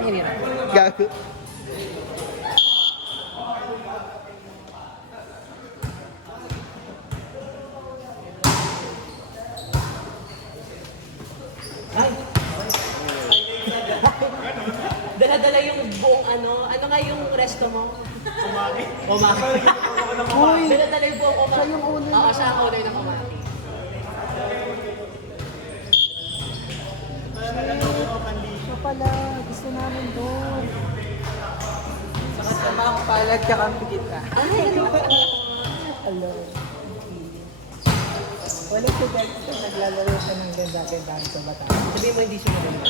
pang hinirap. Gago. Ay! Dala-dala yung buong ano. Ano nga yung resto mo? Umaki. Umaki. Uy! Dala-dala yung buong umaki. Siya yung owner. Oo, siya ang owner ng umaki. Siya pala. Gusto namin doon. Sa kasama ko pala, kakampi kita. Ay, ano ba? Hello. Wala si Dex kung naglalaro siya ng ganda-gandaan sa Bataan. Sabihin mo hindi siya magaling.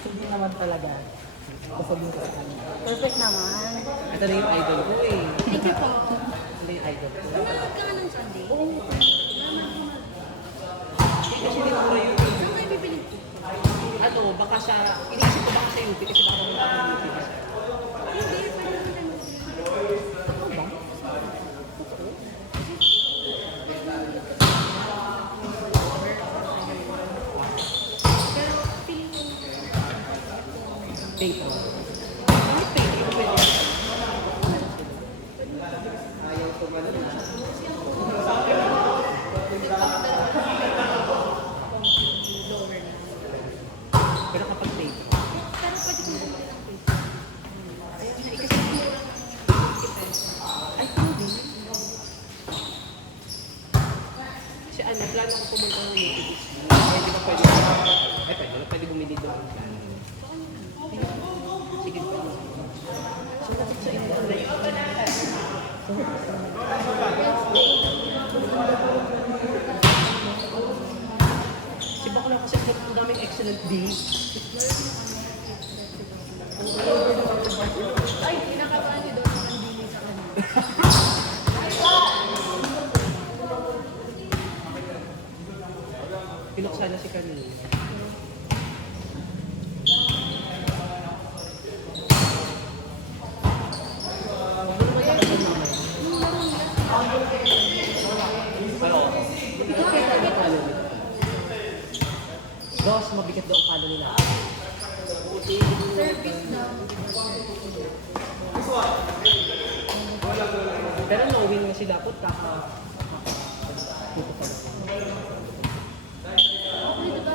Hindi naman talaga. Sasabihin ko sa kanya. Perfect naman. Ito na yung idol ko eh. Thank you po. Ito yung idol ko. Nanonood ka nga ng Sunday? Oo. Kasi hindi ko yun. Saan kayo bibili? Ano, baka sa, iniisip ko baka sa UP kasi baka pumunta ako ng UP. Hindi, pwede naman tayo. Ano ba? Pero feeling ko, Pay ko. Ano pay? Hindi ko pwede. Pero kapag pay. pero pwede ko naman lang pay. Ay, hindi. Kasi ano, plano ko pumunta ng UP. Kaya di ba pwede? Ay, pwede bumili doon. Sige. So, kapit sa inyo. Si Bakla kasi ang daming excellent deals. Ay, kinakabahan niyo doon ang dili sa kanila. Pinuksan na si Camille. Dos, mabigat daw ang palo nila. Service daw. Pero knowing na sila po, dito pa lang. Okay, diba?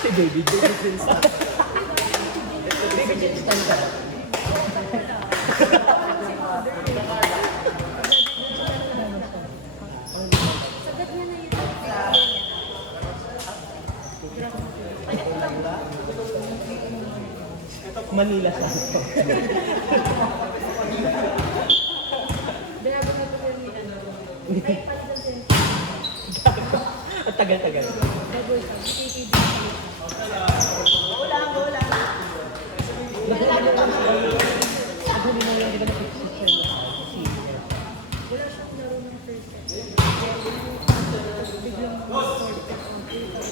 Si Baby Winston. Baby Winston ka. Sagat niya na yun. Manila sa ito. Binago na ito yung ano. Ay, palitan siya. At tagal-tagal. Bagoy sa KKD. Nagulalo ka siya. Naguli mo lang, di ba nakikisip siya niya? Wala siyang laro ng first set. Biglang fourth set on third set.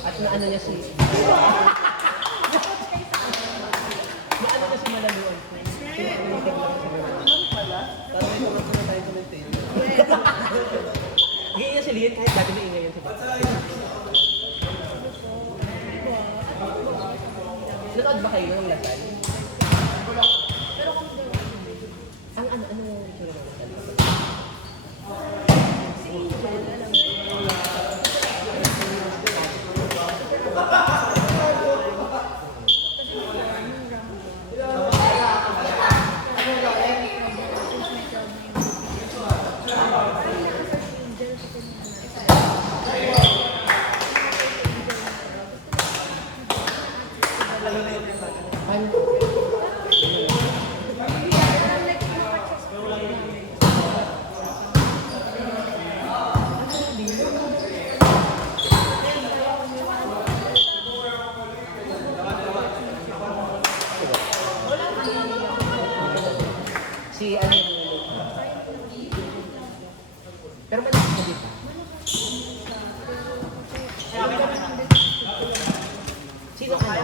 At naano niya si... naano niya si Malaluan. Parang may mga na tayo tuloy. Ganyan niya si Lian kahit dati may ingay yan si Bata. Nanood ba kayo ng Lasal? Pero kung daw, Ano yung itsura ng Lasal? si Angel, alam mo. Kasi yung round. Ano?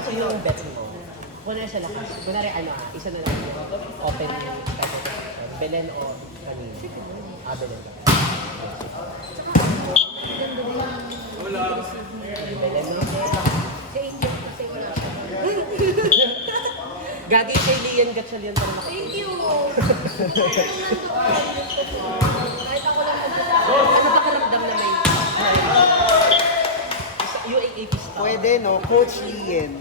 So yung bet mo, kunwari sa lakas, kunwari isa na lang yun, open yung schedule. Belen o kanina? Belen ka. Belen mo. Sa India kasi wala siya. Gagi kay Lian Gatchalian para Thank you! Kahit ako lang Ano ba karamdam na may UAAP style? Pwede, no? Coach Lian.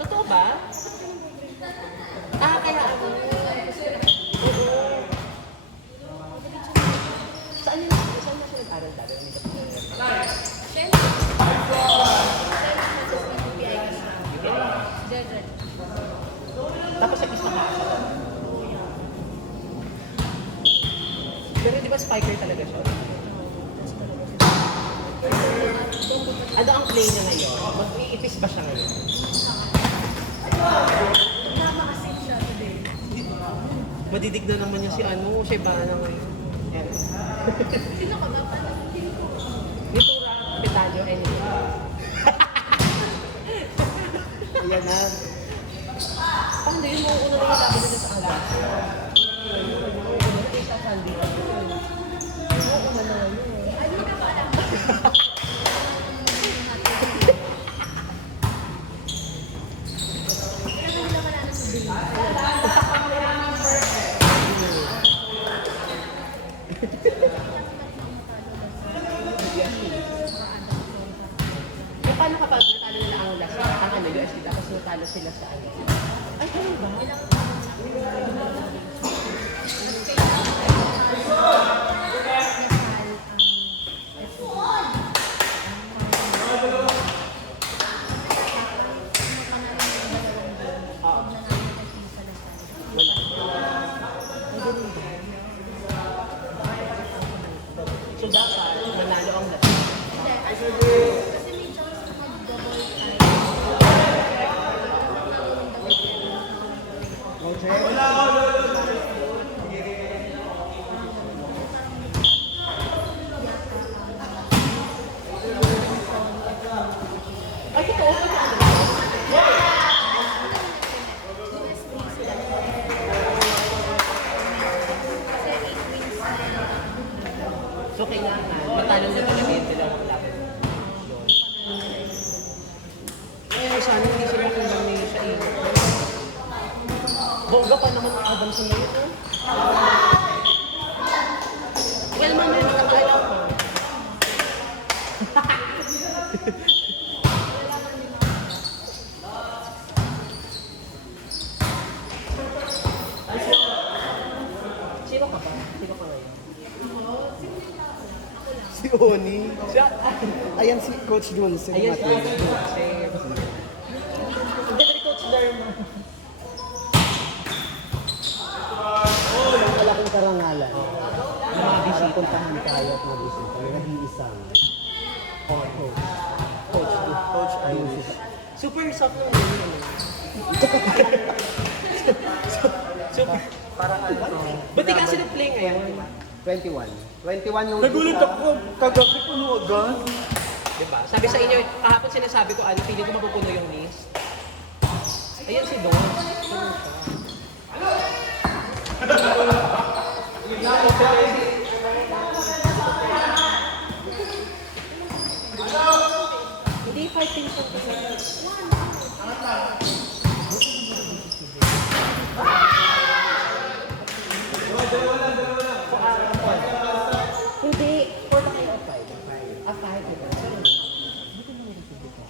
Totoo ba? Kaya ako. Saan na siya nag-aral dati? Tapos sa pista ka. Pero di ba spiker talaga siya? Ano ang play niya ngayon? Mag-iipis ba siya ngayon? Namakasin siya today. Madidig na naman niya si Shebana ngayon. Sino ka ba? Yung Tura, Petalyo, anyway. Ayan na. Paano yun? Mauuna na yung sabi nila sa alas. Isa Sandy. Oo, na yun. Ano ka ba alam? Yung paano kapag natalo nila ang last, ang USD, tapos natalo sila sa ano? Ay, ganun ba? Wala. Ay, ganun ba? So dapat, manalo ang last. Kasi may chance na mag-double time. Ay, totoo ba? So kailangan, matalo na talaga yun sila ang laban. Eh, sana hindi sila kumbang ni sa iyo. Bongga pa naman ang Adam sa iyo. Well, mamaya nakakala ko. Sino ka ba? Sino ka ngayon? Si Oni. Siya. Ayan si Coach Dulce. Ayan si Mateo. Hindi ka Coach Dharma. Ang malaking karangalan. Mabisita. Puntahan tayo at mabisita. Nag-iisang. Coach Dulce. Super soft ng yun. Super. Parang ano. Ba't di kasi nag-play ngayon? 21. 21 yung Nagulat ako. Kagabi puno agad. Diba? Sabi sa inyo, kahapon sinasabi ko, feeling ko mapupuno yung list. Ayan si Don. Hindi, 5 things lang kasi. Hindi, 4 na kayo o 5? 5, diba? Sorry. Hindi ko naman nagsabi ko.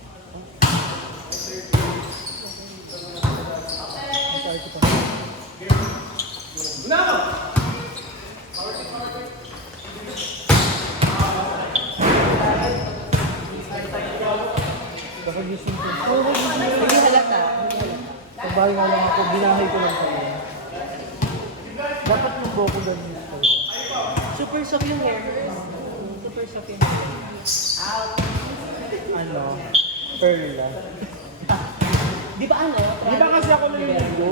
Hindi halata. Pagbahay nga lang ako, binahay ko lang kayo. Dapat mag-boko ganun ito. Super soft yung hair. Super soft yung hair. Ano? Perla. Di ba ano? Di ba kasi ako naliligo?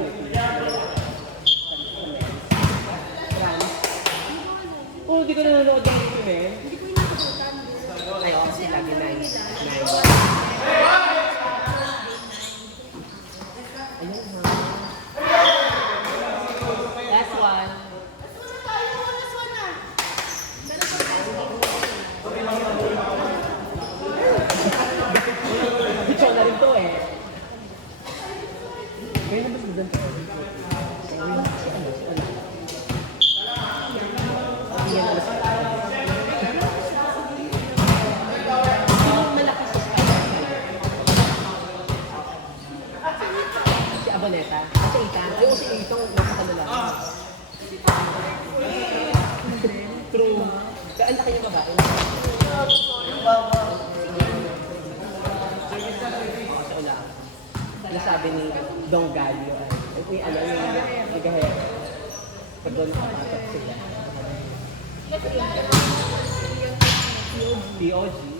Oh, di ko nanonood ng YouTube eh. Hindi ko inabutan. Ay, oh, kasi lagi nice. Nice. Itong nasa kanila. True. Kaya ang laki yung babae. Sa ula. Nasabi ni Dong Galio ay may ano yung nagahaya. Pag doon nakapatak sila. POG.